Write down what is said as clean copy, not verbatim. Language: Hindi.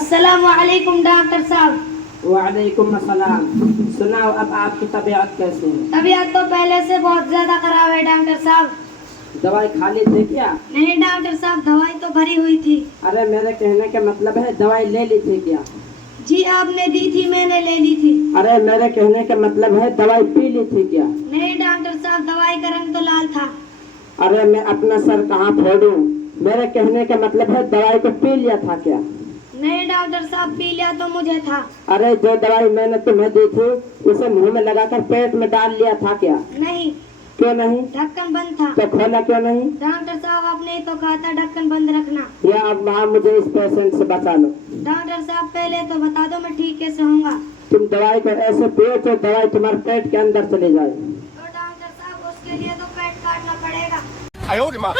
अस्सलाम वालेकुम डॉक्टर साहब। वालेकुम अस्सलाम। सुनाओ, अब आपकी तबीयत कैसी है? तबीयत तो पहले से बहुत ज्यादा खराब है डॉक्टर साहब। दवाई खा ली थी क्या? नहीं डॉक्टर साहब, दवाई तो भरी हुई थी। अरे मेरे कहने का मतलब है दवाई ले ली थी क्या? जी आपने दी थी, मैंने ले ली थी। अरे मेरे कहने का मतलब है दवाई पी ली थी क्या? नहीं डॉक्टर साहब, दवाई का रंग तो लाल था। अरे मैं अपना सर कहाँ फोड़ूं? मेरे कहने का मतलब है दवाई को पी लिया था क्या? नहीं डॉक्टर साहब, पी लिया तो मुझे था। अरे जो दवाई मैंने तुम्हें दी थी उसे मुंह में लगाकर पेट में डाल लिया था क्या? नहीं, क्यों नहीं? ढक्कन बंद था। तो खोला क्यों नहीं? डॉक्टर साहब आपने ही तो कहा था ढक्कन बंद रखना। या अब वहाँ मुझे इस पेशेंट से बचा लो। डॉक्टर साहब पहले तो बता दो मैं ठीक कैसे होऊंगा। तुम दवाई को ऐसे पियो तो दवाई तुम्हारे पेट के अंदर चली जाए। तो डॉक्टर साहब उसके लिए तो पेट काटना पड़ेगा। 哎呦我的妈！